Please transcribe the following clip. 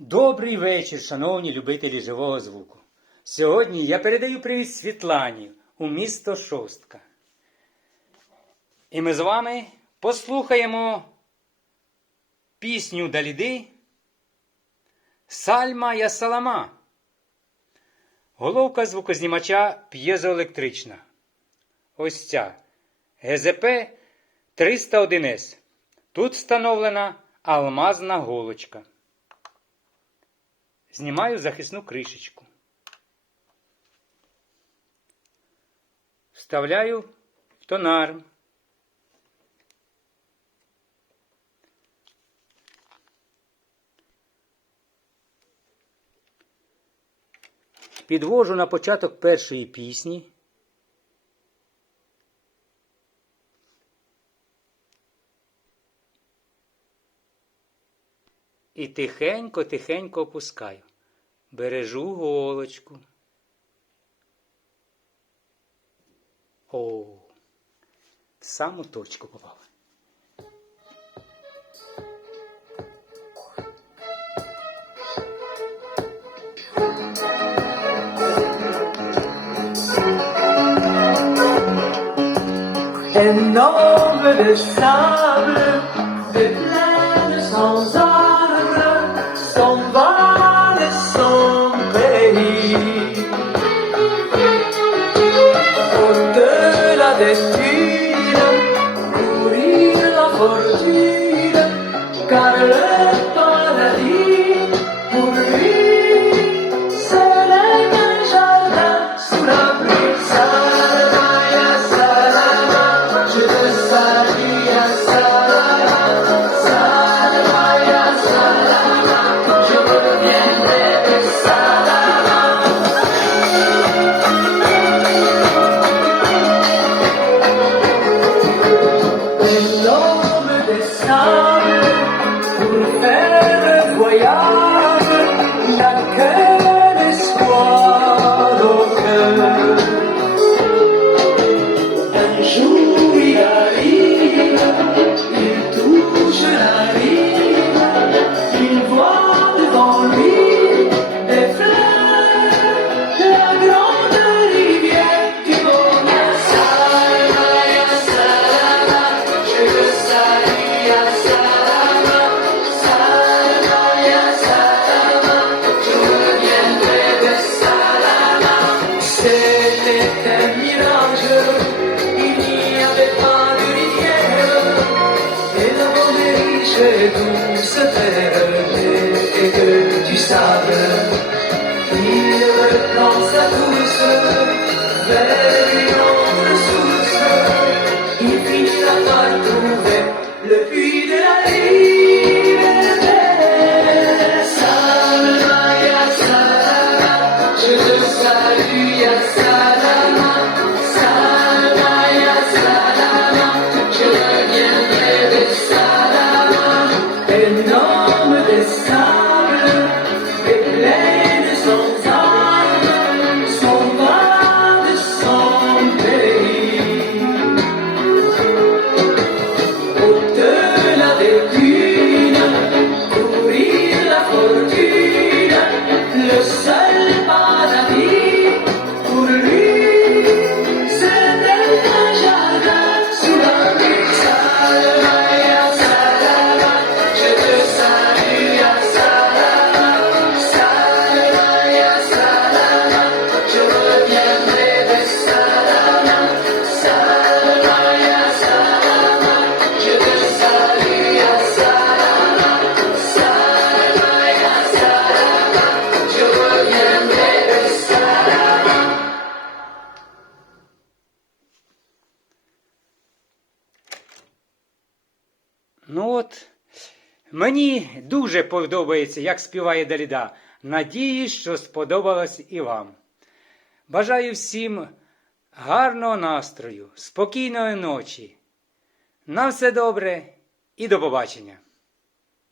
Добрий вечір, шановні любителі живого звуку. Сьогодні я передаю привіт Світлані у місто Шостка. І ми з вами послухаємо пісню Даліди Сальма я Салама. Головка звукознімача п'єзоелектрична. Ось ця ГЗП 301С. Тут встановлена алмазна голочка. Знімаю захисну кришечку. Вставляю в тонар. Підвожу на початок першої пісні. І тихенько-тихенько опускаю. Бережу голочку. О, в саму точку попав. En over de sable destina, cubrir la fortuna, carla. sevdum sefer Ну от, мені дуже подобається, як співає Даліда. Надії, що сподобалось і вам. Бажаю всім гарного настрою, спокійної ночі. На все добре і до побачення!